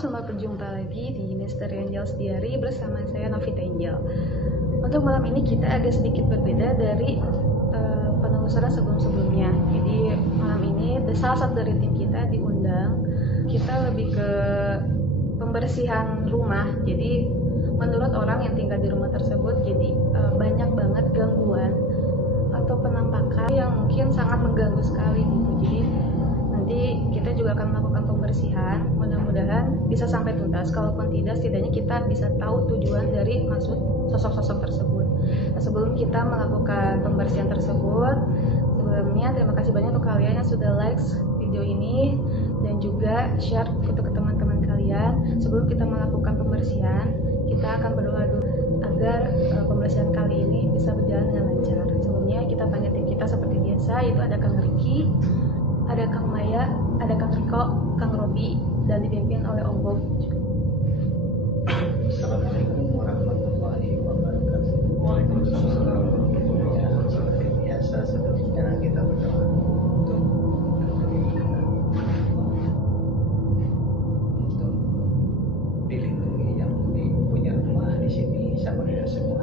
selamat berjumpa lagi di Misteri Angels Diary bersama saya Novita Angel. Untuk malam ini kita agak sedikit berbeda dari penelusuran sebelum-sebelumnya. Jadi malam ini salah satu dari tim kita diundang. Kita lebih ke pembersihan rumah. Jadi menurut orang yang tinggal di rumah tersebut, jadi banyak banget gangguan atau penampakan yang mungkin sangat mengganggu sekali gitu. Jadi nanti kita juga akan melakukan pembersihan, mudah-mudahan bisa sampai tuntas. Kalaupun tidak, setidaknya kita bisa tahu tujuan dari maksud sosok-sosok tersebut. Nah, sebelum kita melakukan pembersihan tersebut, sebelumnya terima kasih banyak untuk kalian yang sudah like video ini dan juga share untuk ke teman-teman kalian. Sebelum kita melakukan pembersihan, kita akan berdoa dulu agar pembersihan kali ini bisa berjalan dengan lancar. Sebelumnya kita panggil tim kita seperti biasa, yaitu ada Kang Riki, ada Kang Maya, ada Kang Riko, Kang Robi, dan dipimpin oleh Om Bob. Assalamualaikum warahmatullahi wabarakatuh. Waalaikumsalam warahmatullahi wabarakatuh. Seperti biasa sebelumnya kita berdoa untuk dilindungi yang punya rumah di sini sama kita semua.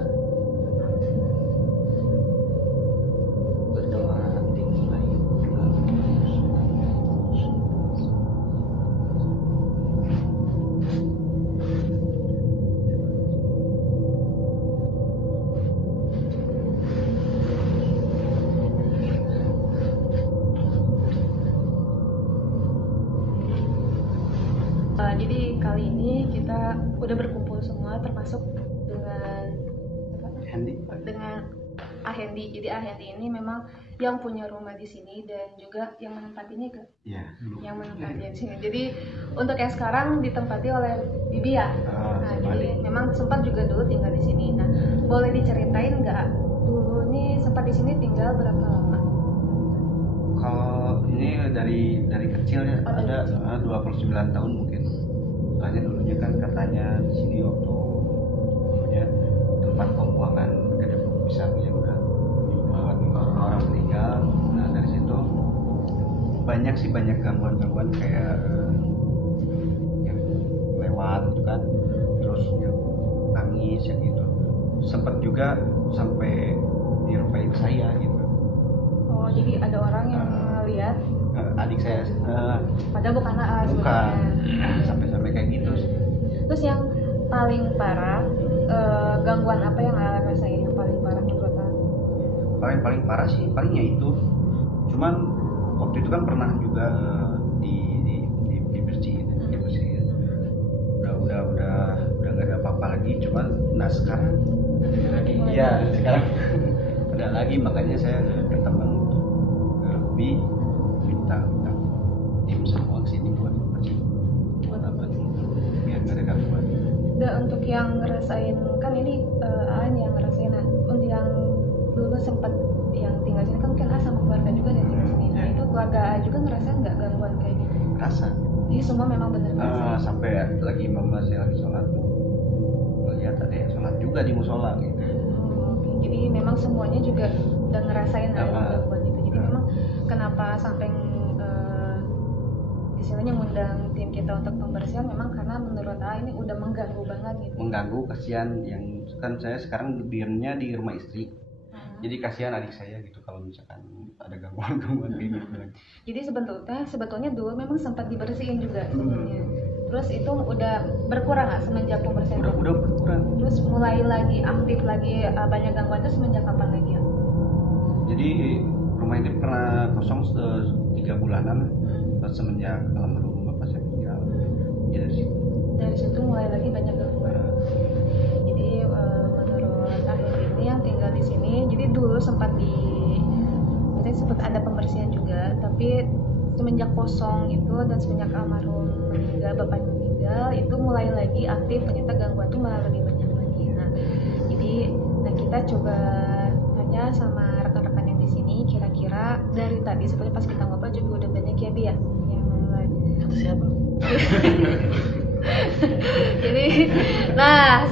Berdoa dimulai. Jadi kali ini kita udah berkumpul semua, termasuk dengan Ahendi. Jadi Ahendi ini memang yang punya rumah di sini dan juga yang menempatinya ke yang menempati di sini. Jadi untuk yang sekarang ditempati oleh Bibi ya. Jadi memang sempat juga dulu tinggal di sini. Nah, boleh diceritain nggak dulu nih sempat di sini tinggal berapa lama? Kalau ini dari kecil ya, ada 29 tahun mungkin. Makanya dulunya kan katanya di sini waktu dulunya tempat pembuangan kedua pisangnya udah orang meninggal. Nah dari situ banyak gangguan kayak yang lewat gitu kan, terus yang nangis yang gitu. Sempat juga sampai dirupain saya gitu. Oh jadi ada orang yang melihat adik saya, padahal bukan Aas. Bukan, sampai kayak gitu. Terus yang paling parah, gangguan apa yang Aas rasain yang paling parah menurut Aas? Paling parah sih palingnya itu. Cuman waktu itu kan pernah juga dibersihin. Udah nggak ada apa-apa lagi. Cuman sekarang sekarang ada lagi, makanya saya ke teman lebih minta tim semua kesini buat apa biar nggak ada gangguan. Dan untuk yang ngerasain kan ini Aan yang ngerasain, untuk yang dulu sempat yang tinggal sini kan mungkin sama keluarga juga yang tinggal sini. Nah itu keluarga juga ngerasain nggak gangguan kayak gitu? Rasa. Jadi semua memang benar. Sampai lagi mama saya lagi sholat tuh lihat ada yang sholat juga di musola gitu. Jadi memang semuanya juga udah ngerasain ada gangguan gitu. Jadi memang kenapa sampai istilahnya ngundang tim kita untuk pembersihan memang karena menurut A ini udah mengganggu banget gitu. Mengganggu, kasihan yang kan saya sekarang diamnya di rumah istri. Jadi kasihan adik saya gitu kalau misalkan ada gangguan kayak gitu. Jadi sebetulnya dulu memang sempat dibersihin juga sebelumnya. Terus itu udah berkurang nggak semenjak pembersihan? Udah berkurang. Terus mulai lagi aktif lagi banyak gangguan itu semenjak kapan lagi ya? Jadi rumah ini pernah kosong 3 bulanan. Semenjak almarhum bapak saya meninggal. Ya dari situ mulai lagi banyak gangguan. Jadi menurut Akhir ini yang tinggal di sini, jadi dulu sempat ada pembersihan juga, tapi semenjak kosong itu dan semenjak almarhum meninggal, bapak meninggal, itu mulai lagi aktif, ternyata gangguan itu malah lebih banyak lagi. Nah, kita coba tanya sama rekan-rekan yang di sini, kira-kira dari tadi sebenarnya pas kita ngobrol juga udah banyak ya Bi ya yang lain. Kata siapa? Jadi,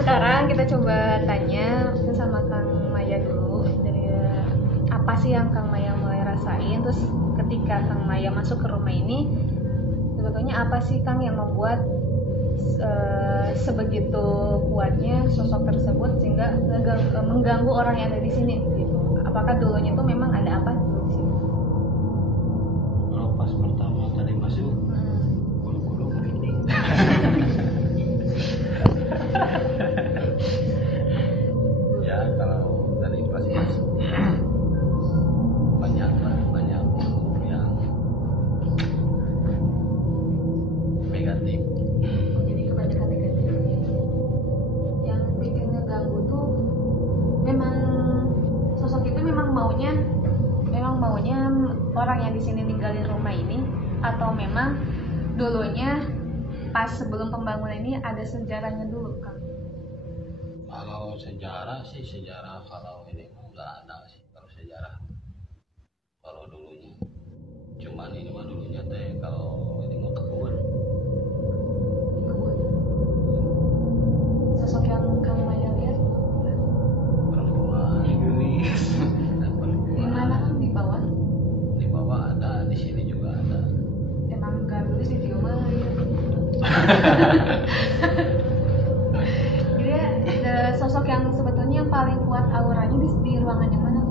sekarang kita coba tanya sama Kang Maya dulu. Dari apa sih yang Kang Maya mulai rasain? Terus ketika Kang Maya masuk ke rumah ini, sebetulnya apa sih Kang yang membuat sebegitu kuatnya sosok tersebut sehingga mengganggu orang yang ada di sini gitu. Apakah dulunya itu memang ada apa dulu di sini? Kalau pas pertama tadi masuk, bulu-bulu merinding. Ya kalau tadi pas masuk banyak yang negatif. Jadi kebanyakan negatif. Yang bikin ngeganggu tuh memang sosok itu memang maunya orang yang di sini ninggalin rumah ini, atau memang dulunya pas sebelum pembangunan ini ada sejarahnya dulu, Kang? Kalau sejarah kalau ini nggak ada sih kalau sejarah. Kalau dulunya, cuman ini mah dulunya teh kalau ini mau kebun. Sosok yang Kang Maya lihat Perempuan Gelis. dan di perempuan mana, Kang? Di bawah? di bawah ada, di sini juga ada. Emang gak tulis di video mah ya. Jadi ada sosok yang sebetulnya paling kuat auranya di ruangan yang mana?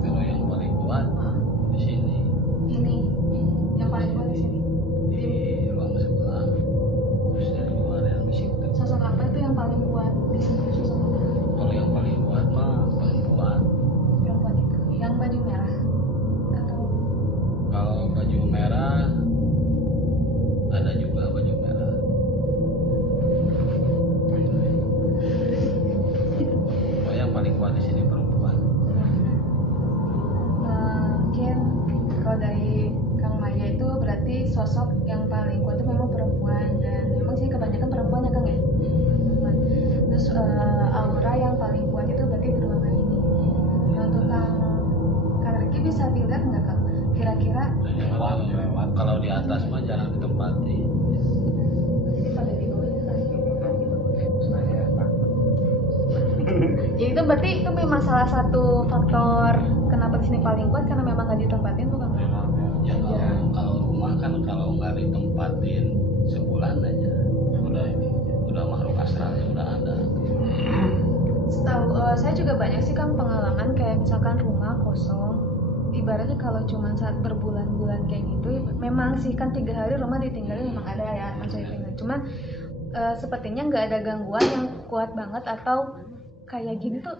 Kalau yang paling kuat di sini, Ini yang paling kuat di sini. di ruang sebelah, terus dari luar yang di situ. Sosok apa itu yang paling kuat di sini? Sosok apa? Kalau yang paling kuat mah perempuan. Perempuan itu yang baju merah atau Kalau baju merah ada juga baju merah. Oh, yang paling kuat di sini perempuan. mungkin kalau dari Kang Maya itu berarti sosok yang paling kuat itu memang perempuan, dan memang sih kebanyakan perempuan ya, Kang ya. Perempuan. Terus aura yang paling kuat itu berarti di ruangan ini. Nah, untuk Kang Riki bisa dilihat nggak, Kang? Kira-kira Kalau di atas mah jarang ditempati. jadi pada di bawah ya, Kang? Saya takut. Jadi itu berarti itu memang salah satu faktor kenapa di sini paling kuat, karena memang nggak ditempatin tuh, Kang. Ya kalau rumah kan kalau nggak ditempatin sebulan aja udah makhluk astralnya udah ada. Setahu saya juga banyak sih, Kang, pengalaman kayak misalkan rumah kosong, ibaratnya kalau cuma saat berbulan-bulan kayak gitu, memang sih kan 3 hari rumah ditinggalin memang ada ya, maksudnya tinggal. Cuman sepertinya nggak ada gangguan yang kuat banget atau kayak gini tuh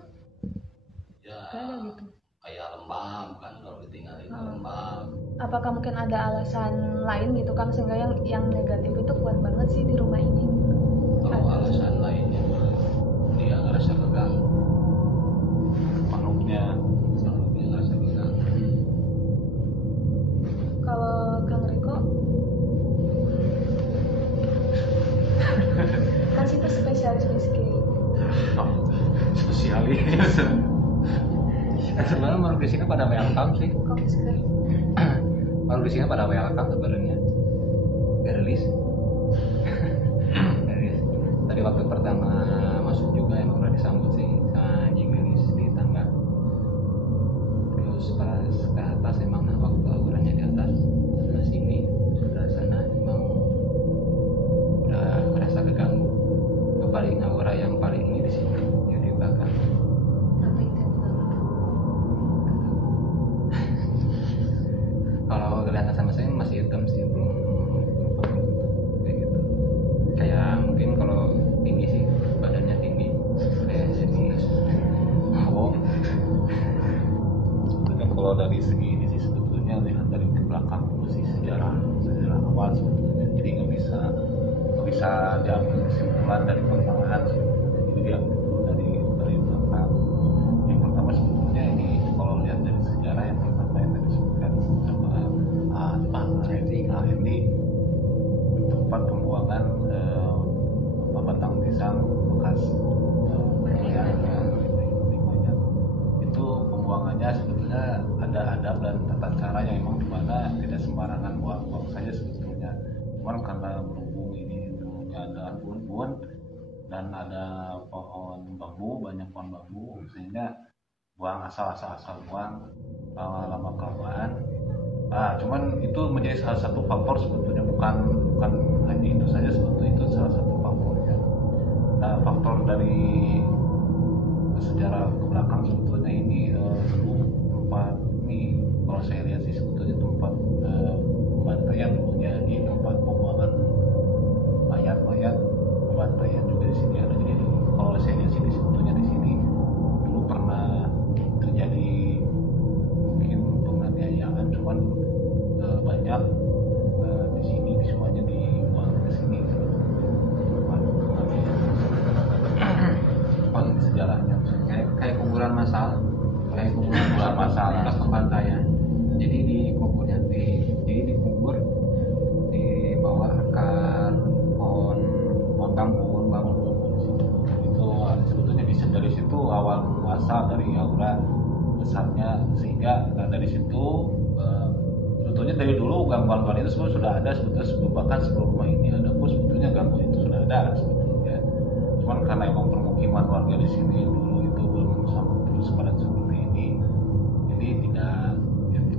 Ya nggak ada gitu. kayak lembab kan kalau ditinggalin lembab. Apakah mungkin ada alasan lain gitu, Kang, sehingga yang negatif itu kuat banget sih di rumah ini? Kalau alasan lainnya mah dia ngerasa keganggu. Makhluknya Dia ngerasa keganggu. Kalau Kang Riko kan situ spesialis miskin. sosialis. Sebenarnya makhluk di sini pada welcome sih. Kok miskin? Makhluk di sini pada welcome sebenarnya. Gelis. Gelis. Tadi waktu pertama masuk juga emang udah disambut sih sama anjing gelis di tangga. Terus pas ke atas emang waktu auranya di atas sebelah sini sebelah sana emang udah merasa keganggu. Yang paling aura yang paling ini di sini di belakang. Apa itu? Kalau kelihatan sama saya masih hitam sih, belum kayak gitu. Kayak mungkin kalau tinggi sih badannya tinggi kayak sini. Oh. Tapi kalau dari segi ini sih sebetulnya lihat dari ke belakang dulu sih sejarah awal sebetulnya. Jadi nggak bisa diambil kesimpulan dari pertengahan sebetulnya. Jadi diambil dulu dari belakang. Yang pertama sebetulnya ini kalau lihat dari sejarah yang pertama yang tadi disebutkan sama Pak Hendy tempat pembuangan batang pisang bekas limanya. Itu pembuangannya sebetulnya ada adab dan tata cara yang memang dimana tidak sembarangan buang saja sebetulnya. Cuman karena berhubung ini dulunya ada kebun dan ada pohon bambu, banyak pohon bambu, sehingga buang asal buang lama kelamaan Nah, cuman itu menjadi salah satu faktor sebetulnya, bukan hanya itu saja, sebetulnya itu salah satu faktornya. Nah, faktor dari sejarah ke belakang sebetulnya ini dulu tempat ini, kalau saya lihat sih sebetulnya tempat pembantaian dulunya, di tempat pembuangan mayat-mayat, pembantaian juga di sini ada. Jadi kalau saya lihat sih sebetulnya di sini dulu pernah terjadi mungkin penganiayaan, cuman banyak di sini semuanya dibuang ke sini. Oh, ini sejarahnya kayak kuburan massal, bekas pembantaian. Jadi dikuburnya jadi dikubur di bawah akar pohon bambu di situ. Itu sebetulnya dari situ awal muasal dari aura besarnya, sehingga dari situ sebetulnya dari dulu gangguan-gangguan itu sebetulnya sudah ada sebetulnya, bahkan sebelum rumah ini ada pun sebetulnya gangguan itu sudah ada sebetulnya. Cuman karena emang permukiman warga di sini dulu itu belum sampai terus pada seperti ini, jadi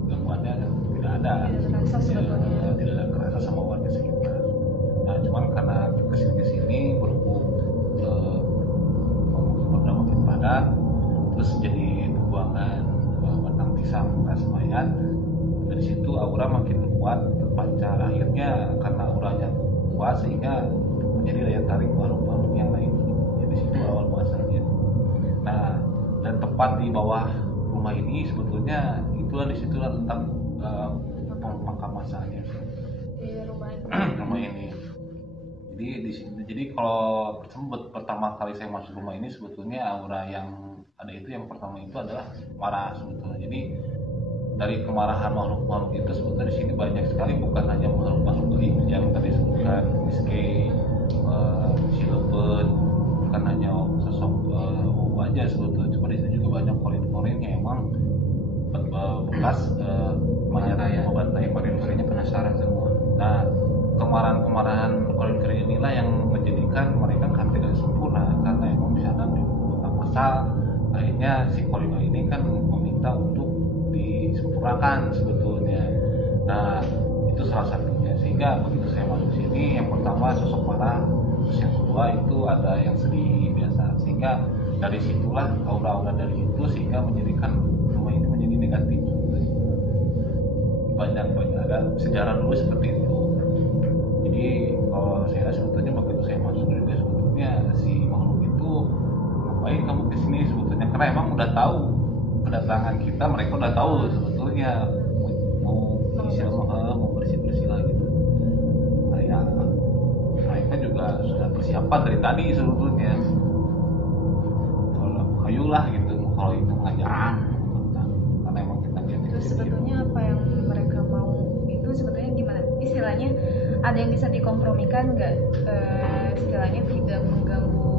gangguannya tidak ada, tidak ada kerasa sama warga sekitar. Nah, cuman karena kesini berhubung pemukiman udah makin padat, terus jadi pembuangan batang pisang bekas mayat. Dari situ aura makin kuat terpancar, akhirnya karena auranya kuat sehingga menjadi daya tarik makhluk-makhluk yang lain. Jadi situ awal muasalnya. Nah, dan tepat di bawah rumah ini sebetulnya itulah disitulah tentang pemakamannya di rumah ini. Jadi di sini, jadi kalau pertama kali saya masuk rumah ini sebetulnya aura yang ada itu, yang pertama itu adalah marah sebetulnya. Jadi dari kemarahan makhluk-makhluk itu sebetulnya di sini banyak sekali, bukan hanya makhluk-makhluk yang tadi sebutkan miske, silebet, bukan hanya sosok aja sebetulnya, cuma di sini juga banyak korin-korin yang emang bekas membantai. Korin-korinnya penasaran semua. Nah, kemarahan korin-korin inilah yang menjadikan mereka kan tidak sempurna, karena emang di sana bukan masal. Akhirnya si korin ini kan meminta untuk disempurnakan sebetulnya. Nah, itu salah satunya. Sehingga begitu saya masuk sini, yang pertama sosok marah, terus yang kedua itu ada yang sedih biasa. Sehingga dari situlah aura-aura dari situ sehingga menjadikan rumah ini menjadi negatif. Banyak ada sejarah dulu seperti itu. Jadi kalau saya sebetulnya begitu saya masuk juga sebetulnya si makhluk itu, ngapain kamu kesini sebetulnya, karena emang udah tahu kedatangan kita, mereka udah tahu sebetulnya mau bersih lah gitu. Nah, mereka juga sudah persiapan dari tadi sebetulnya. Kalau ayolah gitu, kalau itu ngajaran, karena emang kita terus sebetulnya apa yang mereka mau itu sebetulnya gimana? Istilahnya ada yang bisa dikompromikan nggak? Istilahnya tidak mengganggu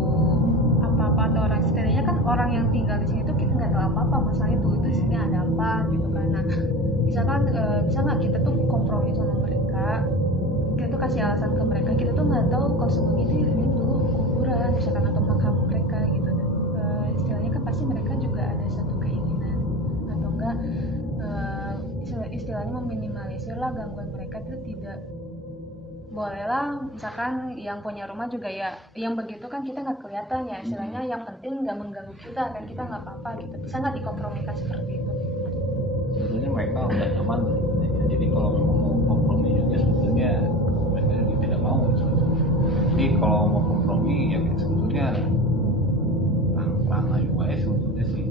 apa-apa, atau orang istilahnya kan orang yang tinggal di sini tuh kita nggak tahu apa-apa masalah itu di sini ada apa gitu kan. Nah, bisa nggak kita tuh kompromi sama mereka, kita tuh kasih alasan ke mereka, kita tuh nggak tahu kalau sebelum itu ini dulu kuburan misalkan atau makam mereka gitu. Istilahnya kan pasti mereka juga ada satu keinginan atau enggak, istilahnya meminimalisir lah gangguan mereka itu. Tidak bolehlah misalkan yang punya rumah juga ya yang begitu kan kita nggak kelihatan ya, istilahnya yang penting nggak mengganggu kita kan, kita nggak apa-apa gitu. Bisa nggak dikompromikan seperti itu? Sebetulnya mereka udah nyaman, jadi kalau memang mau kompromi juga sebetulnya mereka juga tidak mau sebetulnya. Jadi kalau mau kompromi ya sebetulnya perang juga ya sebetulnya sih.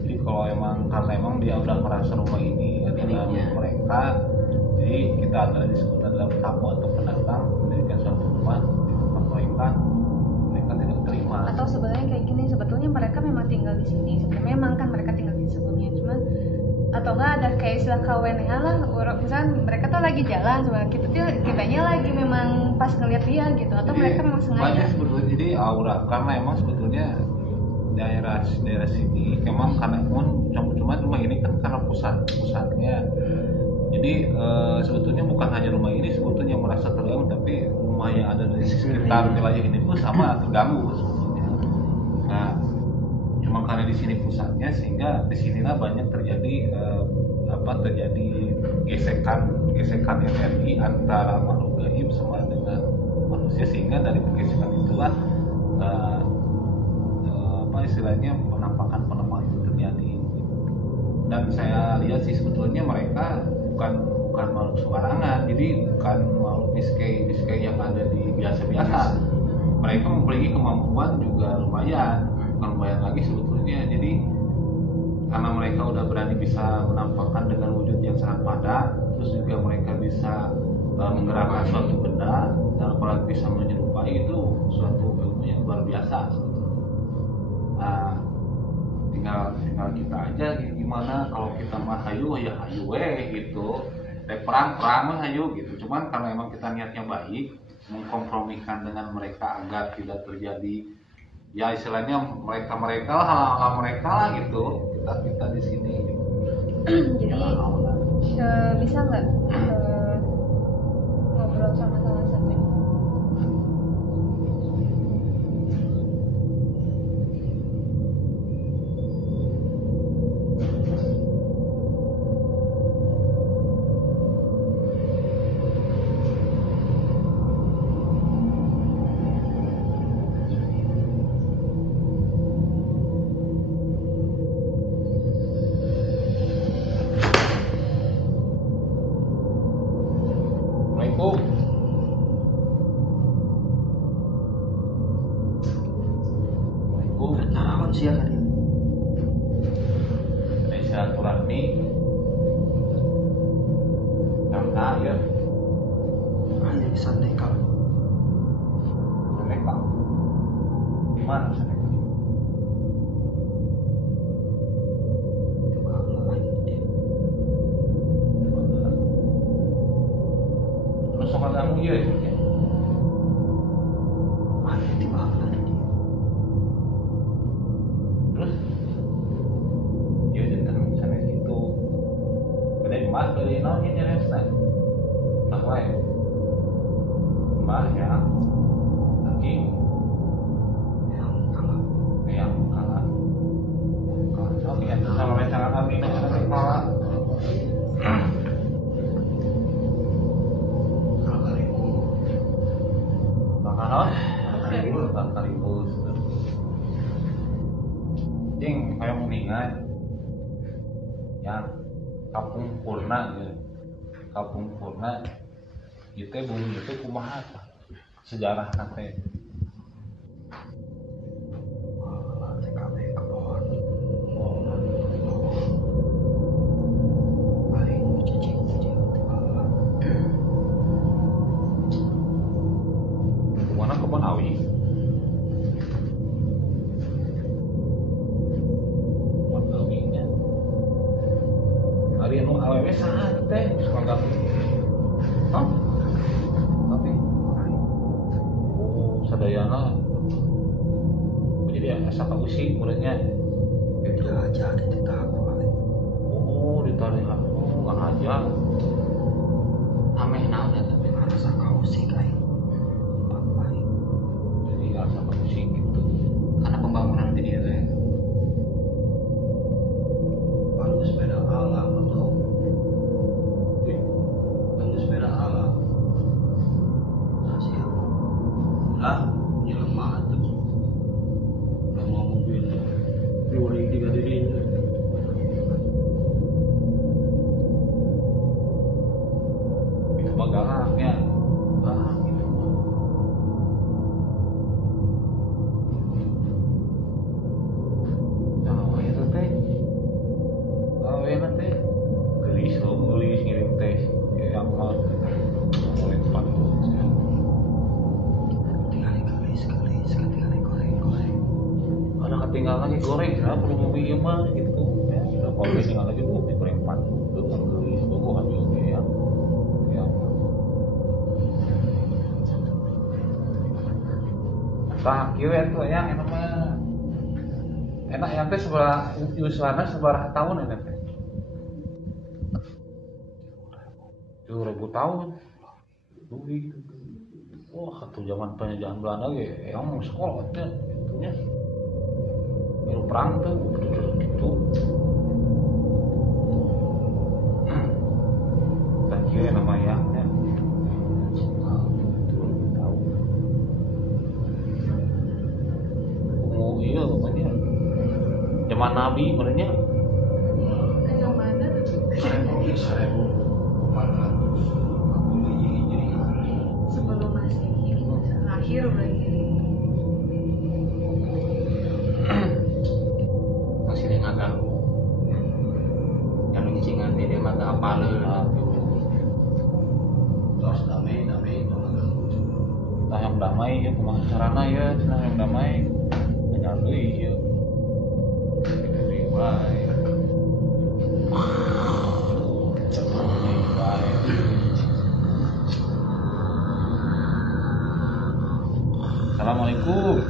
Jadi kalau karena emang dia udah merasa rumah ini adalah mereka, jadi kita adalah disebut adalah tamu atau pendatang mendirikan suatu rumah di tempat mereka tidak terima. Atau sebenarnya kayak gini, sebetulnya mereka memang tinggal di sini, sebenarnya memang kan mereka tinggal di sebelumnya, cuman atau enggak ada kayak istilah KWNH lah, misalnya mereka tuh lagi jalan cuma kitanya lagi memang pas ngeliat dia gitu, atau jadi, mereka memang sengaja. Sebetulnya jadi aura, karena emang sebetulnya daerah sini memang karena cuma rumah ini kan karena pusatnya. Jadi sebetulnya bukan hanya rumah ini sebetulnya merasa terganggu, tapi rumah yang ada di sekitar wilayah ini pun sama terganggu sebetulnya. Nah, cuma karena di sini pusatnya sehingga di sinilah banyak terjadi terjadi gesekan energi antara makhluk gaib sama dengan manusia, sehingga dari gesekan itulah istilahnya penampakan itu terjadi. Dan saya lihat sih sebetulnya mereka bukan makhluk sembarangan, jadi bukan makhluk miskai yang ada di biasa-biasa. Mereka memiliki kemampuan juga lumayan lagi sebetulnya. Jadi karena mereka udah berani bisa menampakkan dengan wujud yang sangat padat, terus juga mereka bisa menggerakkan suatu benda, dan apalagi bisa menyerupai, itu suatu ilmu yang luar biasa sebetulnya. Nah, tinggal kita aja gimana. Kalau kita mah hayu ya hayu gitu, perang mah hayu gitu. Cuman karena emang kita niatnya baik, mengkompromikan dengan mereka agar tidak terjadi, ya istilahnya mereka lah, hal-hal mereka lah gitu, kita di sini gitu. Jadi bisa nggak ngobrol sama salah satu? Siap kan ya? Silaturahmi karena ya Hanya bisa nekat. Gimana Saneka? Coba lain dia. Terus sama kamu ya? Hanya di bawah dia. Terus dia jangan misalnya gitu, beda emas beli nolnya nyeresna bahwa mbah ya lagi yang kalah oke ya sama rencana kami dengan kalah bakal ibu jing kayak mengingat yang Kapung Purna gitu. Kapung Purna itu bumi itu kumaha sejarah nanti TKP kebon. Paling cicing di bawah. kemana kebun awi hari anu awewe saha teh semoga oh tapi sadayana jadi asa ka usik muridnya Itu aja ada di tahap lain. ditarik aku nggak aja Ameh naon ya tapi Rasa kau sih kayak tempat lain. jadi asa ka usik gitu karena pembangunan di dia teh. Baru sepeda alam atau baru sepeda alam. Masih apa? Lah, jelema tuh. Udah mau mobil. Dua tiga diri. itu mah galaknya gitu nah itu teh awewe teh gelis ngirim teh yang mah oleh patuh Tinggal sekali tinggal goreng. ada ketinggalan lagi goreng saya perlu mobil ieu mah gitu ya udah kalau tinggal lagi digoreng patuh tuh kan gelis gua ambil ge ya tah kieu eta yang enak mah enak yang teh sebelah usiana seberapa tahun eta teh 2000 tahun duit wah atuh zaman penjajahan Belanda ge yang sekolah teh itunya baru perang tuh gitu zaman Nabi merenya Kan yang mana? 1440 Hijriah. Sebelum Masehi, akhir berarti. masih ada ngaganggu yang ngincingan di dia mata apalnya Terus damai kita yang damai ya kumaha carana ya cenah yang damai benar deui ieu jadi bae Assalamualaikum.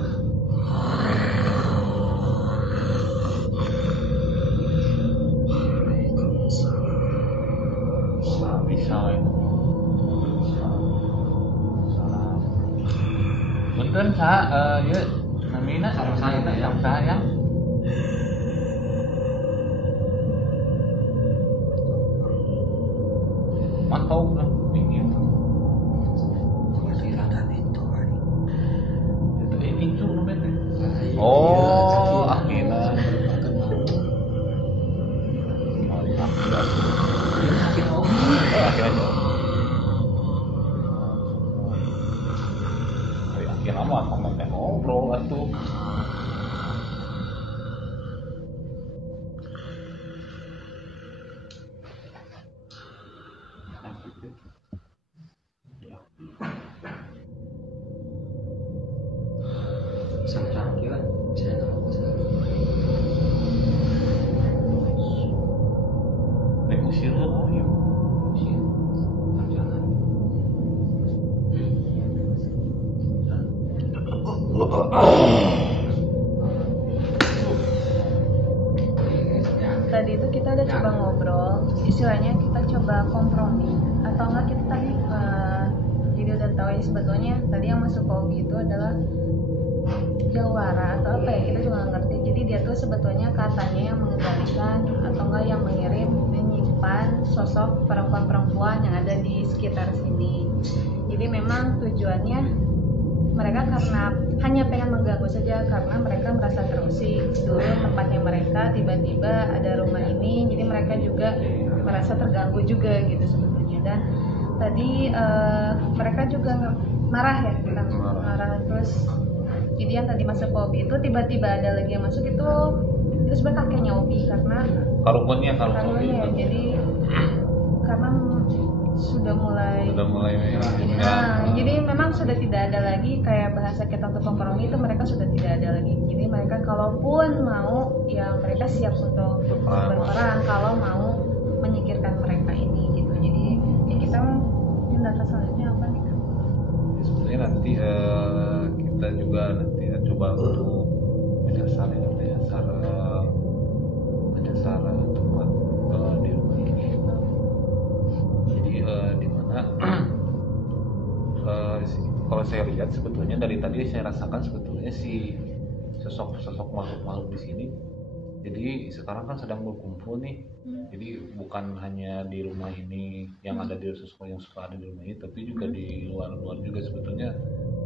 Bisa itu. Punten sa ya namina Sareng saya, ya. sareng saya. Mantau lah bikin. Itu itu namanya. Oh, akhirnya. Akhirnya. Akhirnya mah sama teh ngobrol atuh. sampai kira saya nggak mau Negosiasi oh iya. Tadi itu kita udah coba ngobrol, istilahnya kita coba kompromi atau enggak kita tadi jadi udah tahu ya sebetulnya tadi yang masuk ke hobi itu adalah jawara atau apa ya kita juga nggak ngerti. Jadi dia tuh sebetulnya katanya yang mengendalikan atau enggak yang mengirim menyimpan sosok perempuan-perempuan yang ada di sekitar sini. Jadi memang tujuannya mereka karena hanya pengen mengganggu saja karena mereka merasa terusik dulu tempatnya mereka, tiba-tiba ada rumah ini, jadi mereka juga merasa terganggu juga gitu sebetulnya. Dan tadi mereka juga marah ya, bilang marah terus. Jadi yang tadi masuk ke Obi itu tiba-tiba ada lagi yang masuk itu sebenarnya kakeknya Obi karena Karukunnya ya, jadi karena sudah mulai jadi memang sudah tidak ada lagi kayak bahasa kita untuk kompromi itu mereka sudah tidak ada lagi. Jadi mereka kalaupun mau ya mereka siap untuk berperang kalau mau menyingkirkan mereka ini gitu. Jadi ya kita tindakan selanjutnya apa nih? Ya, sebenarnya nanti kita juga nanti coba untuk menyasar tempat di rumah ini. Jadi di mana kalau saya lihat sebetulnya dari tadi saya rasakan sebetulnya si sosok makhluk di sini. Jadi sekarang kan sedang berkumpul nih. Jadi bukan hanya di rumah ini yang ada di sosok yang suka ada di rumah ini, tapi juga di luar juga sebetulnya.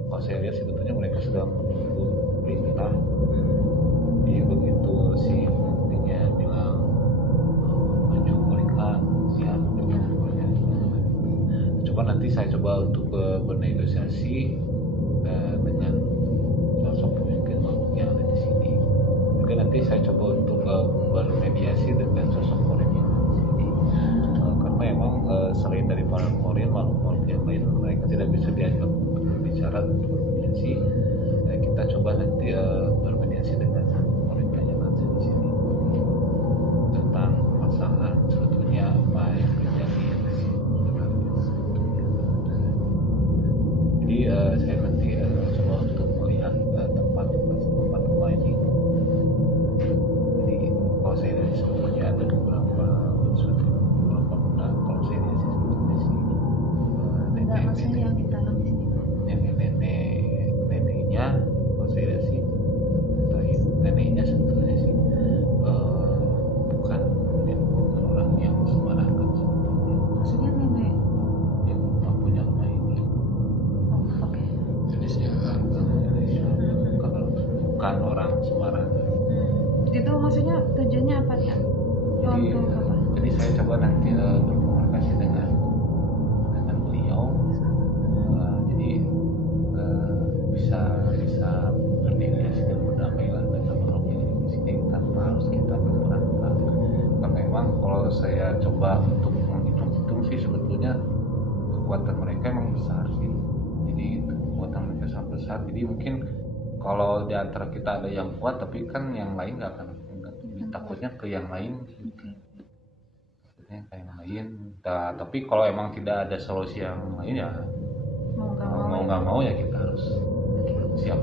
Kalau saya lihat sebetulnya mereka sedang menunggu perintah. Jadi begitu si buktinya bilang maju mereka siap berkumpulnya. Coba nanti saya coba untuk bernegosiasi dengan sosok pemimpin yang ada di sini. Juga nanti saya coba untuk bermediasi dengan sosok Korea yang ada di sini. Karena memang selain dari para Korea, makhluk yang lain mereka tidak bisa diajak untuk berbicara untuk bermediasi. Kita coba nanti bermediasi dengan mereka yang ada di sini tentang masalah sebetulnya apa yang terjadi di sini. Jadi saya nanti coba untuk melihat tempat rumah ini. Jadi kalau saya lihat sebetulnya ada beberapa benda. Kalau saya lihat sebetulnya sih Enggak maksudnya yang ditanam di sini. neneknya kalau saya lihat sih maksudnya tujuannya apa nih? Untuk apa? Jadi saya coba nanti berkomunikasi dengan beliau, jadi bisa berdiskusi dan berdamai lah dengan orang di sini tanpa harus kita berperang. Karena memang kalau saya coba untuk menghitung sih sebetulnya kekuatan mereka emang besar sih. Jadi kekuatan mereka sangat besar. Jadi mungkin kalau di antara kita ada yang kuat, tapi kan yang lain nggak akan, takutnya ke yang lain. Kayak yang lain. Tapi kalau emang tidak ada solusi yang lain ya mau nggak mau ya kita harus siap.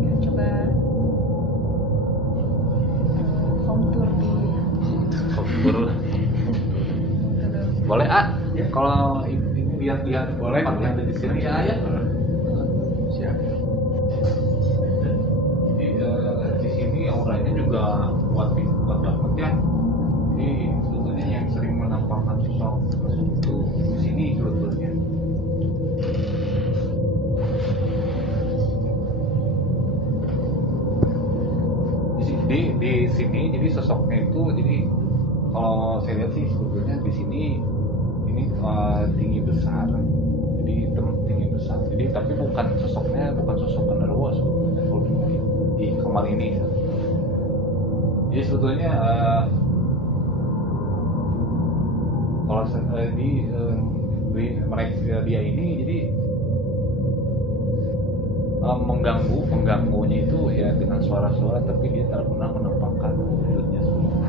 Kita coba home tour dulu ya. Boleh kalau ini lihat boleh tempat yang ada di sini ya. Siap. Jadi di sini auranya juga kuat banget ya. Ini sebetulnya yang sering menampakkan sosok itu di sini sebetulnya. Di sini jadi sosoknya itu, jadi kalau saya lihat sih sebetulnya di sini ini tinggi besar, jadi tinggi besar. Jadi tapi bukan sosok genderuwo sebetulnya kalau di kamar ini. Jadi sebetulnya kalau di mereka dia ini jadi mengganggunya itu ya dengan suara-suara, tapi dia tidak pernah menampakkan wujudnya semua.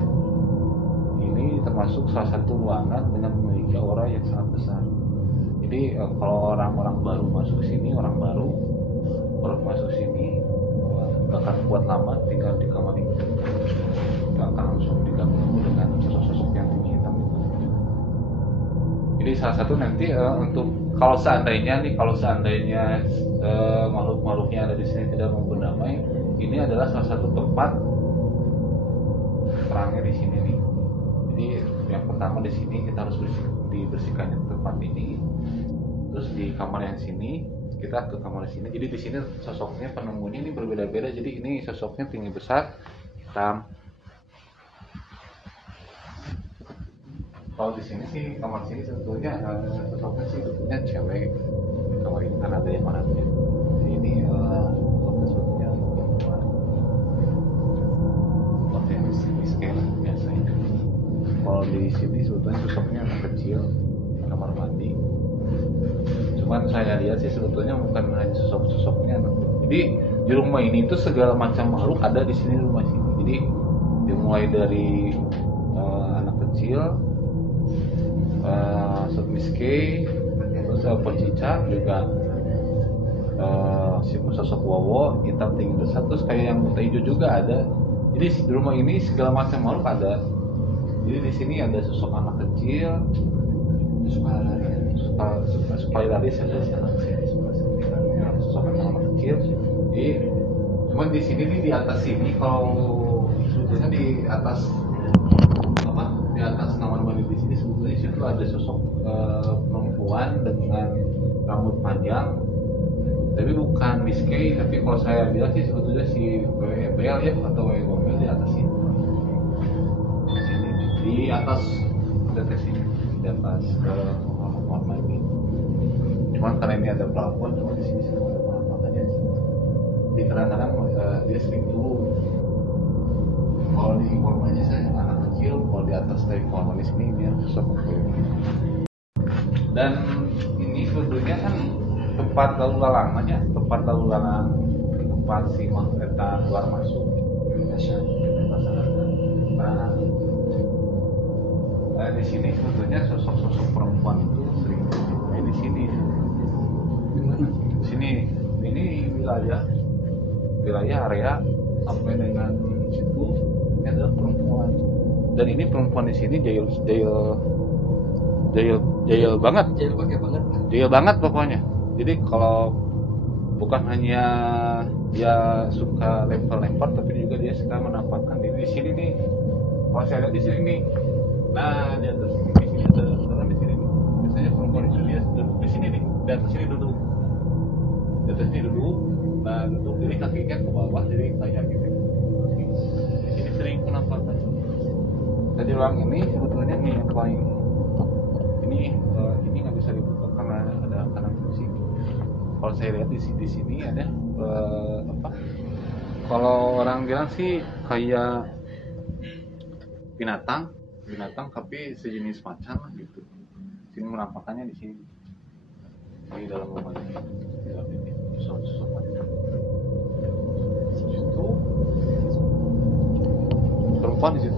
Ini termasuk salah satu ruangan dengan memiliki aura yang sangat besar. Jadi kalau orang-orang baru masuk sini, orang baru masuk sini nggak akan kuat lama tinggal di kamar ini, nggak akan langsung diganggu dengan sosok-sosok yang tinggi hitam itu. Jadi salah satu nanti untuk kalau seandainya makhluk-makhluknya ada di sini tidak mau berdamai, ini adalah salah satu tempat perangnya di sini nih. Jadi yang pertama di sini kita harus dibersihkan tempat ini, terus di kamar yang sini kita ke kamar sini. Jadi di sini sosoknya penunggunya ini berbeda-beda. Jadi ini sosoknya tinggi besar, hitam. Kalau di sini sih kamar sini sebetulnya sosoknya sih sebetulnya cewek. Kamar ini kan ada yang mana? Jadi ini sosoknya sebetulnya perempuan. Seperti yang di skala biasanya. Kalau di sini sebetulnya sosoknya anak kecil di kamar mandi. Cuman saya lihat sih sebetulnya bukan hanya sosoknya anak. Jadi di rumah ini itu segala macam makhluk ada di sini, rumah sini. Jadi dimulai dari anak kecil, miske, terus pecicak juga, sosok wowo hitam tinggi besar, terus kayak yang buta hijau juga ada. Jadi di rumah ini segala macam makhluk ada. Jadi di sini ada sosok anak kecil, suka lari sosok anak kecil. Jadi cuman di sini nih, di atas sini kalau sebetulnya di atas kamar mandi di sini sebetulnya situ ada sosok perempuan dengan rambut panjang, tapi bukan miske. Tapi kalau saya bilang sih sebetulnya si Bel ya, atau Gombel di atas sini. Di atas dekat sini, di atas kamar mandi. Cuman karena ini ada plafon, cuma di sini semua ada makanya. Di kadang-kadang dia sering dulu. Kalau di rumahnya saya anak kecil, kalau di atas dari kamar mandi sini dia sosok ini. Dan ini sebetulnya kan tempat lalu lalang, tempat si kereta keluar masuk. Nah, di sini sebetulnya sosok-sosok perempuan itu sering di sini. Di sini ini wilayah area sampai dengan situ ini adalah perempuan. Dan ini perempuan di sini jahil banget. Jahil banget pokoknya. Jadi kalau bukan hanya dia suka lempar-lempar, tapi juga dia suka menampakkan diri di sini nih. Kalau saya lihat di sini nih, nah di atas di sini ada orang di sini nih. Biasanya perempuan itu dia duduk di sini nih, di atas sini duduk. Di atas sini duduk, nah duduk, jadi kakinya ke bawah, jadi kayak gitu. Jadi ruang ini sebetulnya nih yang paling ini nggak bisa dibuka karena ada kanan fungsi. Kalau saya lihat di sini ada apa? Kalau orang bilang sih kayak binatang tapi sejenis macan lah gitu. Sini menampakannya di sini di dalam rumah ini, di dalam ini susu macan. Itu perempuan di situ.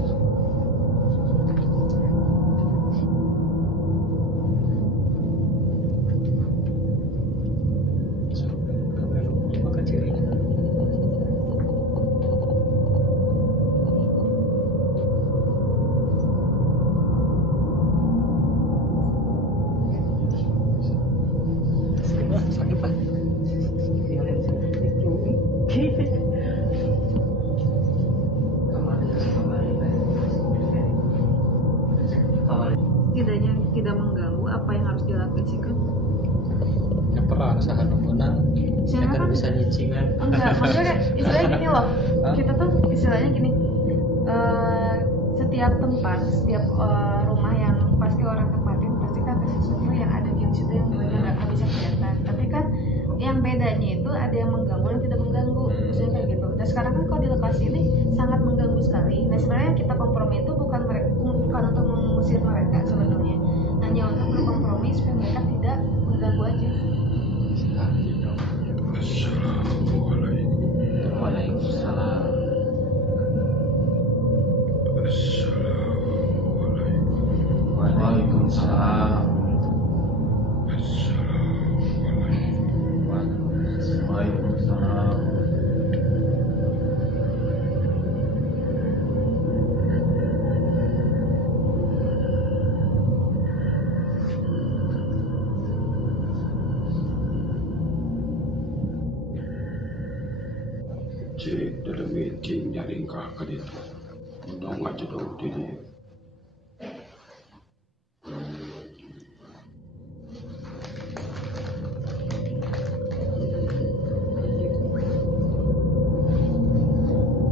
Setidaknya tidak mengganggu apa yang harus dilakukan sih kan? Yang pernah usaha menang Saya kan kan bisa nyicing kan. enggak, maksudnya kayak istilahnya gini loh. Kita tuh istilahnya gini. Setiap tempat, setiap rumah yang pasti orang tempatin pasti kan ada sesuatu yang ada di situ yang mereka nggak bisa kelihatan. Tapi kan yang bedanya itu ada yang mengganggu dan tidak mengganggu, misalnya kayak gitu. Dan sekarang kan kalau dilepas ini sangat mengganggu sekali. Nah sebenarnya kita kompromi itu bukan untuk mengusir mereka sebenarnya, hanya untuk berkompromi supaya mereka tidak mengganggu aja. Waalaikumsalam. Waalaikumsalam. Waalaikumsalam. Cik dalam meeting dari kakak itu dong aja dong jadi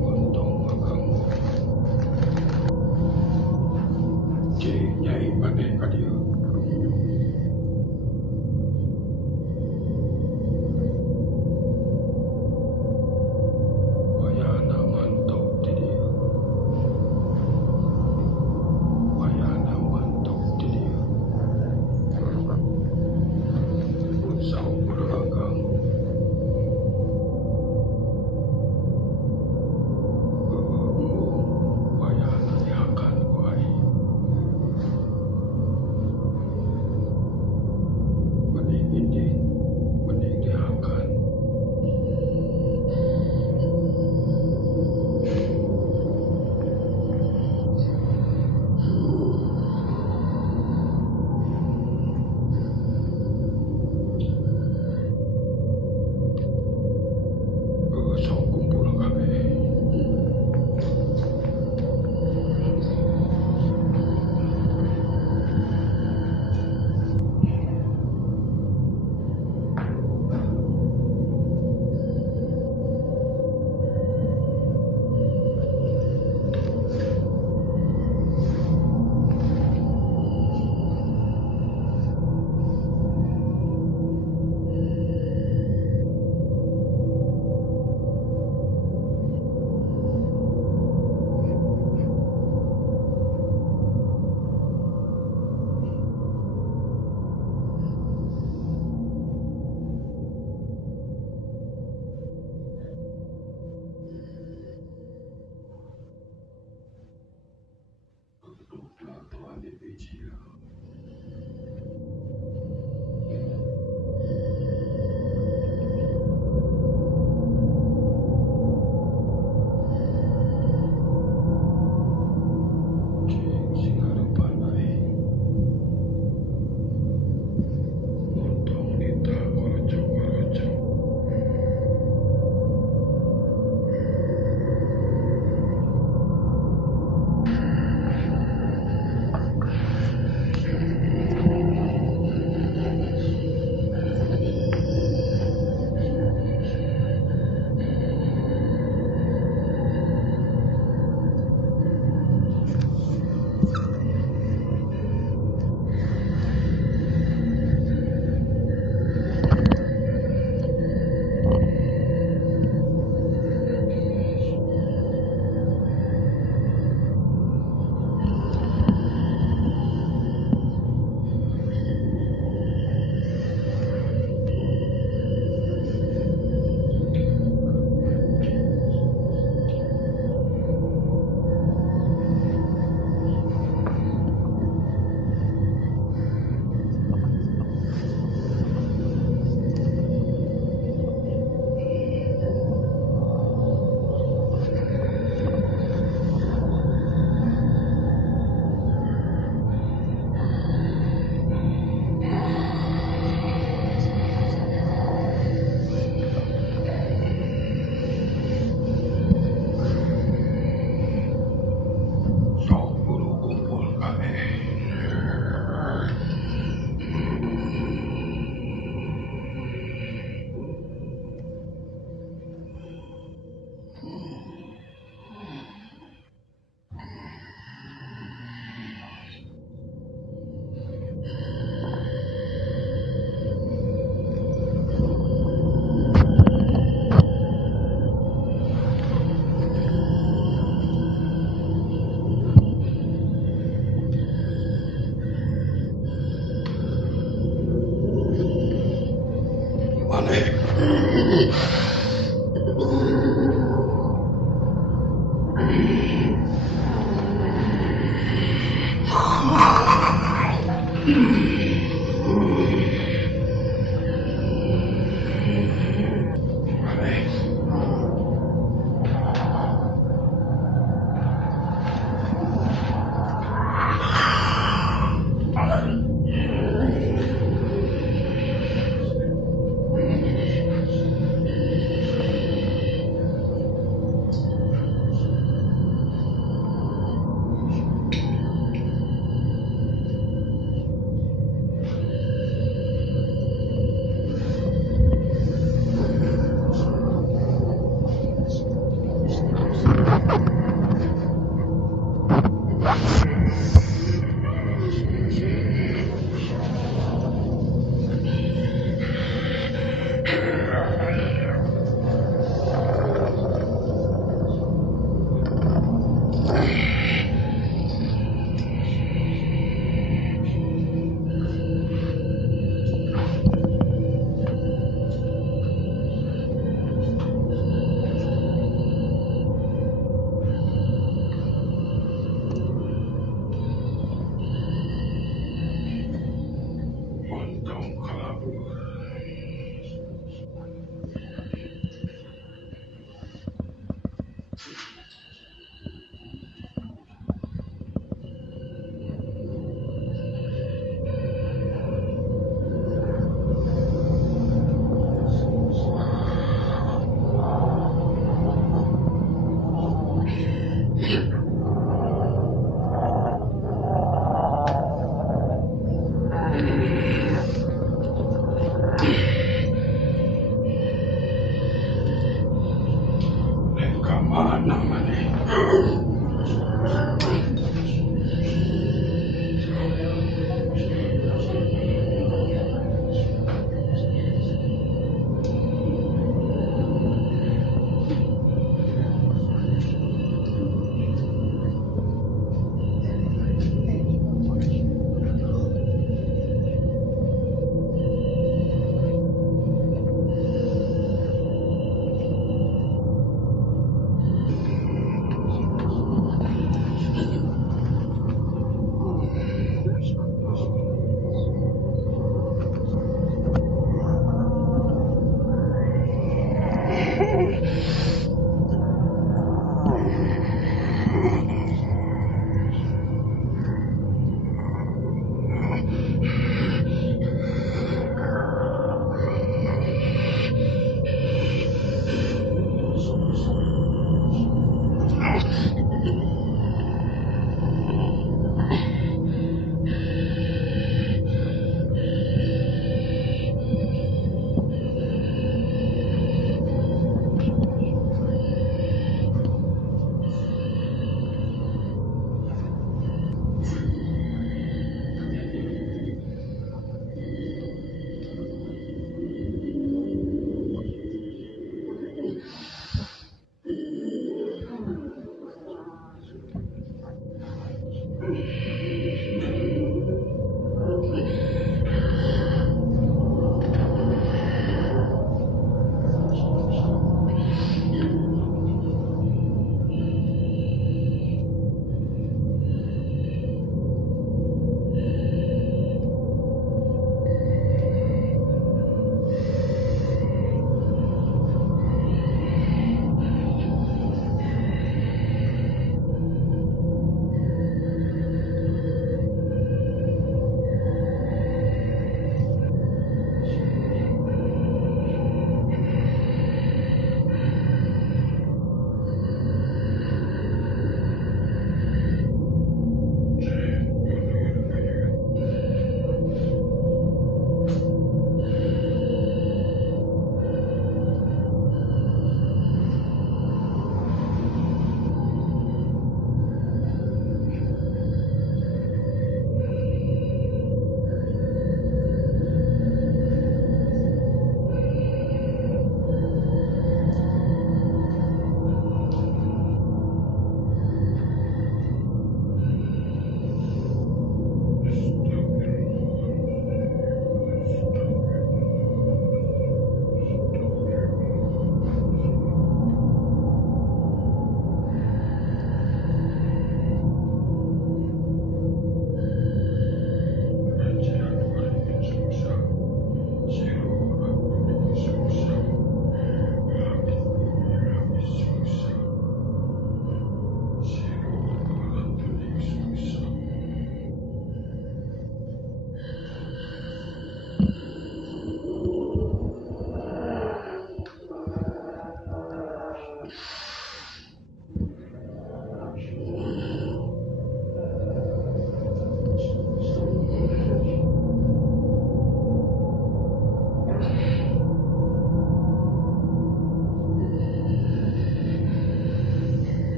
untung agama cik nyai pandai kadia Wayana mantap jadi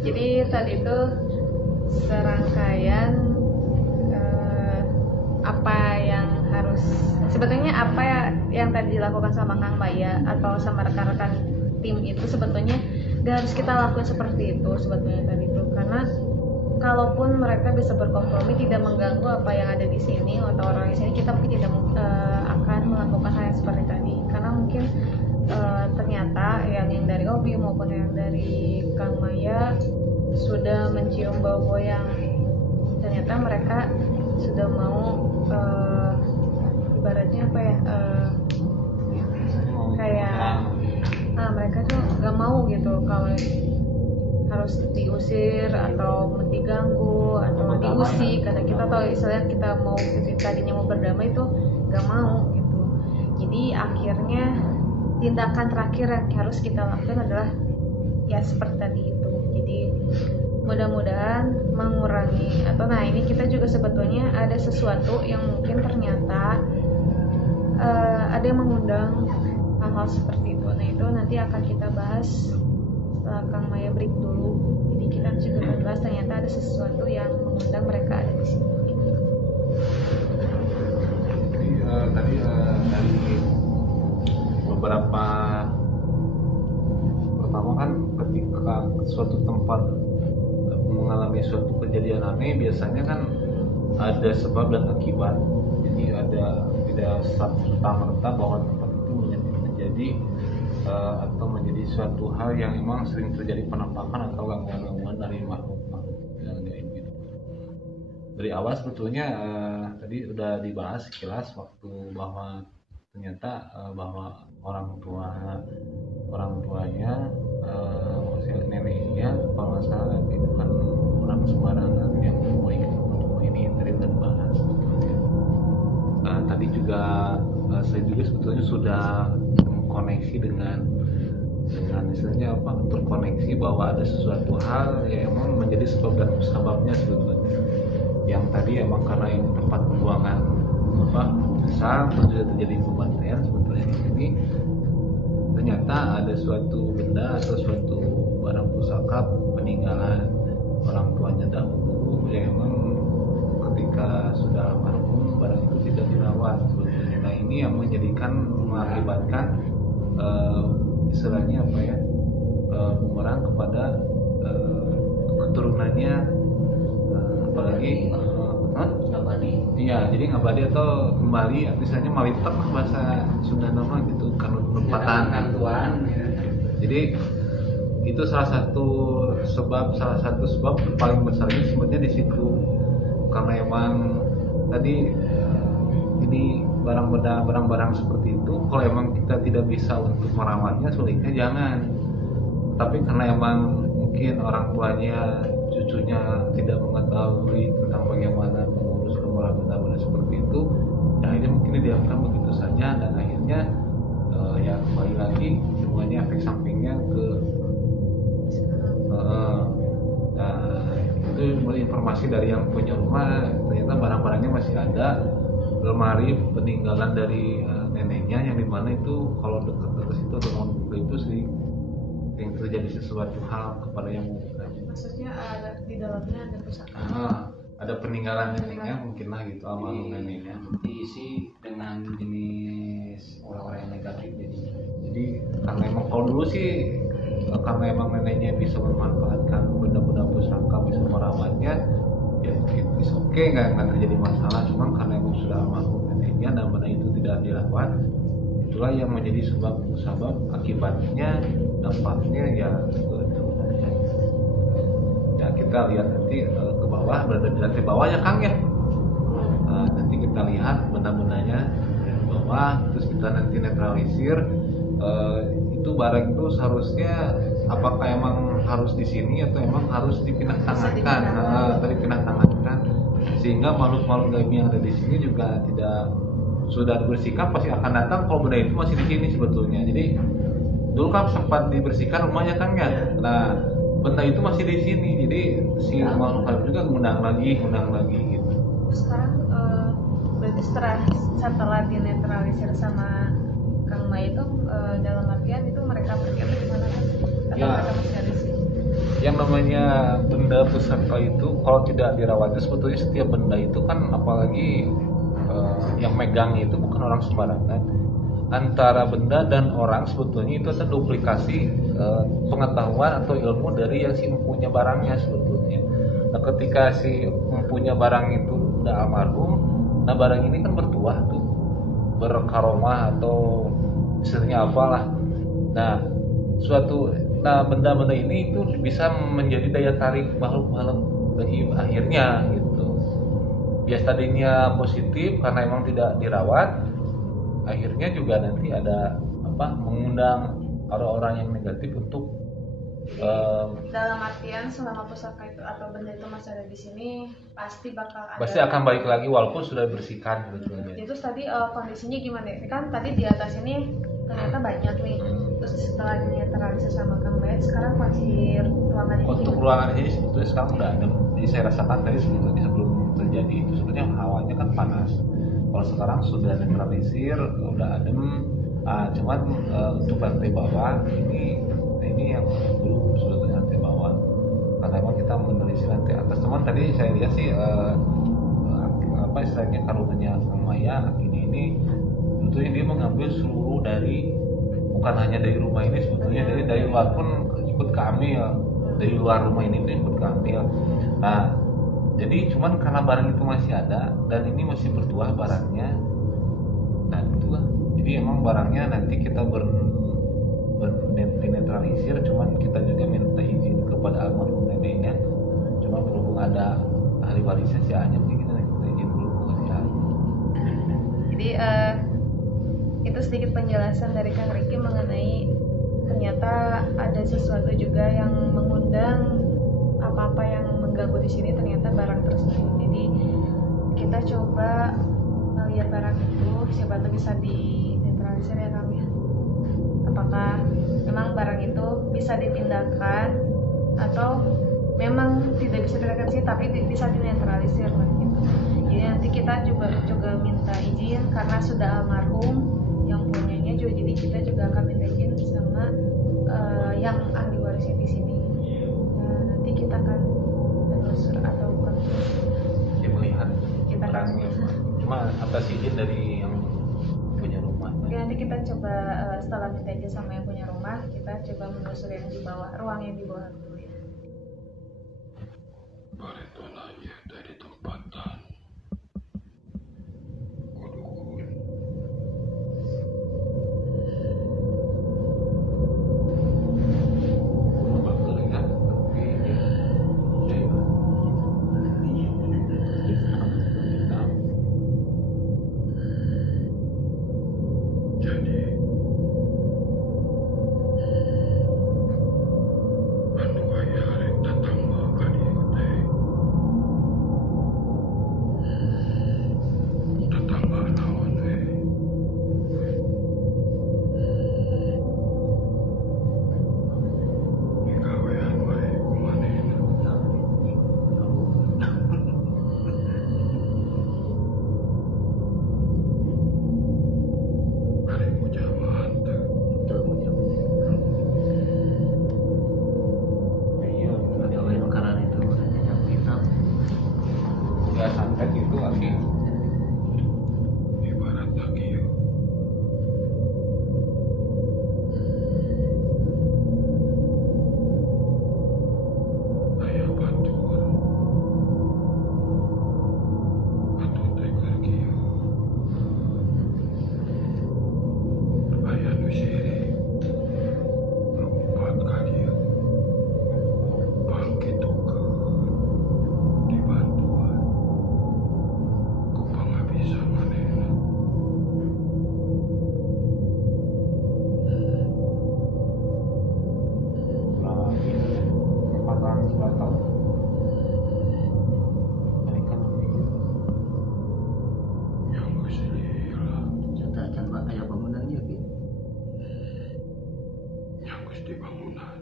Jadi tadi itu serangkaian apa yang harus sebetulnya apa yang tadi dilakukan sama Kang Maya atau sama rekan-rekan tim itu sebetulnya gak harus kita lakukan seperti itu sebetulnya tadi itu, karena kalaupun mereka bisa berkompromi tidak mengganggu apa yang ada di sini atau orang di sini, kita mungkin tidak akan melakukan hal yang seperti tadi, karena mungkin ternyata yang dari Obi maupun yang dari Kang Maya sudah mencium bau yang ternyata mereka sudah mau ibaratnya apa ya kayak mereka tuh gak mau gitu kalau harus diusir atau diganggu atau diusik, karena kita tahu istilahnya kita mau tadinya mau berdamai itu gak mau gitu. Jadi akhirnya tindakan terakhir yang harus kita lakukan adalah ya seperti tadi itu. Jadi mudah-mudahan mengurangi atau ini kita juga sebetulnya ada sesuatu yang mungkin ternyata ada yang mengundang hal-hal seperti itu. Nah itu nanti akan kita bahas setelah Kang Maya break dulu. Jadi kita juga membahas ternyata ada sesuatu yang mengundang mereka ada di sini. Jadi tadi dari beberapa pertama kan ketika suatu tempat mengalami suatu kejadian aneh biasanya kan ada sebab dan akibat. Jadi ada tidak serta-merta bahwa tempat itu menjadi atau menjadi suatu hal yang memang sering terjadi penampakan atau gangguan-gangguan dari makhluk yang gaib gitu. Dari awal sebetulnya tadi udah dibahas sekilas waktu bahwa ternyata bahwa orang tuanya maksudnya neneknya kalau nggak salah itu kan orang sembarangan yang mau ikut ini tadi udah dibahas. Tadi juga saya juga sebetulnya sudah koneksi dengan istilahnya apa, terkoneksi bahwa ada sesuatu hal yang emang menjadi sebab dan musababnya sebetulnya. Yang tadi emang karena ini tempat pembuangan besar terus juga terjadi pembantaian sebetulnya di sini. Ternyata ada suatu benda atau suatu barang pusaka peninggalan orang tuanya dahulu yang emang ketika sudah almarhum barang itu tidak dirawat sebetulnya. Nah ini yang mengakibatkan istilahnya apa ya, bumerang kepada keturunannya, apalagi iya, jadi ngabadi atau kembali, misalnya malitek bahasa Sunda nama gitu, kan penempatan tuan. Jadi itu salah satu sebab paling besarnya sebenarnya di situ, karena emang tadi ini barang-barang seperti itu kalau emang kita tidak bisa untuk merawatnya sulitnya jangan, tapi karena emang mungkin orang tuanya cucunya tidak mengetahui tentang bagaimana mengurus rumah benda-benda seperti itu, ya akhirnya mungkin didiamkan begitu saja dan akhirnya ya kembali lagi semuanya efek sampingnya ke itu informasi dari yang punya rumah, ternyata barang-barangnya masih ada, lemari peninggalan dari neneknya yang dimana itu kalau dekat situ atau mau buka itu sih yang terjadi sesuatu hal kepada yang membukanya. Maksudnya ada di dalamnya ada pusaka. Ada peninggalan neneknya mungkin lah gitu, almarhum neneknya. Diisi dengan jenis orang-orang yang negatif Jadi karena emang kalau dulu sih karena emang neneknya bisa memanfaatkan benda-benda pusaka, bisa merawatnya, ya it's okay, nggak terjadi masalah. Cuma karena emang sudah almarhum neneknya dan benda itu tidak dirawat, itulah yang menjadi sebab akibatnya, dampaknya ya kita lihat nanti ke bawah, berada di lantai bawah ya Kang ya. Nanti kita lihat benda-bendanya di bawah, terus kita nanti netralisir. Itu barang itu seharusnya apakah emang harus di sini atau emang harus dipindah tangankan, sehingga makhluk-makhluk gaib yang ada di sini juga tidak sudah dibersihkan pasti akan datang kalau benda itu masih di sini sebetulnya. Jadi dulu kan sempat dibersihkan rumahnya kan ya. Nah benda itu masih di sini, jadi si makhluk gaib juga ngundang lagi gitu. Sekarang berarti setelah dinetralisir sama Kang Mai itu dalam artian itu mereka pergi atau gimana kan? Atau mereka masih ada di sini? yang namanya benda pusaka itu kalau tidak dirawatnya sebetulnya setiap benda itu kan apalagi yang megang itu bukan orang sembarangan. Antara benda dan orang sebetulnya itu ada duplikasi pengetahuan atau ilmu dari yang si empunya barangnya sebetulnya. Nah ketika si empunya barang itu udah almarhum, nah barang ini kan bertuah tuh, berkaromah atau istilahnya apalah. Nah benda-benda ini itu bisa menjadi daya tarik makhluk-makhluk gaib akhirnya gitu. Biasa tadinya positif karena emang tidak dirawat, akhirnya juga nanti ada mengundang orang-orang yang negatif untuk dalam artian selama pusaka itu atau benda itu masih ada di sini pasti akan balik lagi walaupun sudah dibersihkan gitu. Itu tadi kondisinya gimana ya? Kan tadi di atas ini ternyata banyak nih. Terus setelah dinetralisir sama Kang Bayat, sekarang masih ruangan ini. Untuk ruangan ini sebetulnya sekarang udah adem. Jadi saya rasakan tadi sebetulnya sebelum terjadi itu sebetulnya hawanya kan panas. Kalau sekarang sudah netralisir, udah adem. Cuman untuk lantai bawah ini yang belum sebetulnya lantai bawah. Karena memang kita menelisir lantai atas. Teman tadi saya lihat sih istilahnya karungannya Kang Maya ini sebetulnya dia mengambil seluruh dari bukan hanya dari rumah ini sebetulnya dari luar pun ikut keambil, dari luar rumah ini pun ikut keambil. Nah jadi cuman karena barang itu masih ada dan ini masih bertuah barangnya, nah itulah jadi emang barangnya nanti kita dinetralisir, cuman kita juga minta izin kepada almarhum neneknya, cuman berhubung ada ahli warisnya si Anyam, jadi kita minta izin dulu ke si Anyam. Jadi itu sedikit penjelasan dari Kang Riki mengenai ternyata ada sesuatu juga yang mengundang apa-apa yang mengganggu di sini, ternyata barang tersebut. Jadi kita coba melihat barang itu, siapa tahu bisa dinetralisir ya Kang ya. Apakah memang barang itu bisa dipindahkan atau memang tidak bisa dipindahkan sih tapi bisa dinetralisir gitu. Jadi nanti kita juga minta izin karena sudah almarhum yang punyanya juga, jadi kita juga akan minta izin sama yang ahli warisnya di sini. Nanti kita akan menelusur atau bukan dia melihat kita barangnya cuma atas izin dari yang punya rumah. Ya, nanti kita coba setelah minta izin sama yang punya rumah, kita coba menelusur yang di bawah, ruang yang di bawah dulu ya. Baretonanya dari tempatan Kodukun. Teringat tapi Jadi anu aya arek tatangga ka dieu teh. Tatangga naon we? Gawean wae kumanehna. Arek mujamaan teh. iya nggak santet itu lagi Ibarat lagi yuk. Aya batur. Batur teh keur kieu. Aya nu sirik. Lompat ka dieu. Pangkitukeun dibantuan ku pangabisan manehna. nah ini kepatahan selatan balikan ini Yang geus lila. Yang geus dibangunan.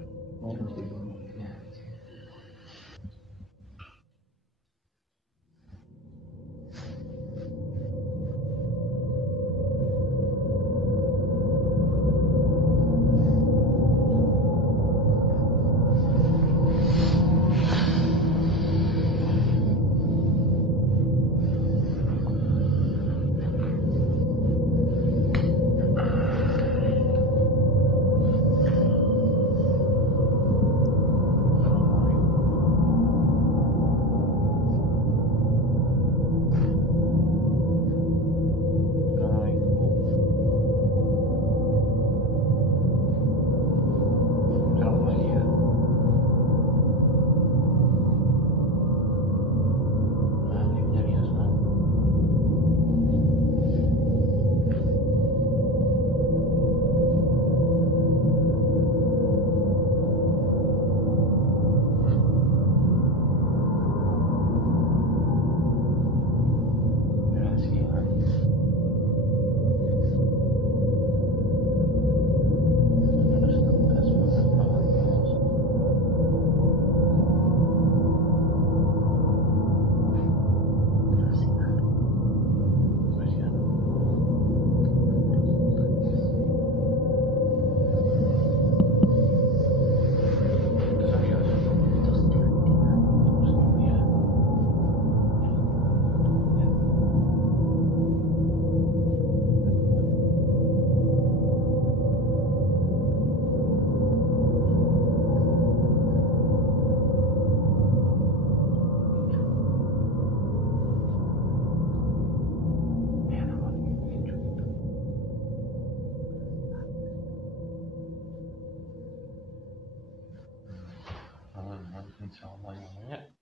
insya Allah ya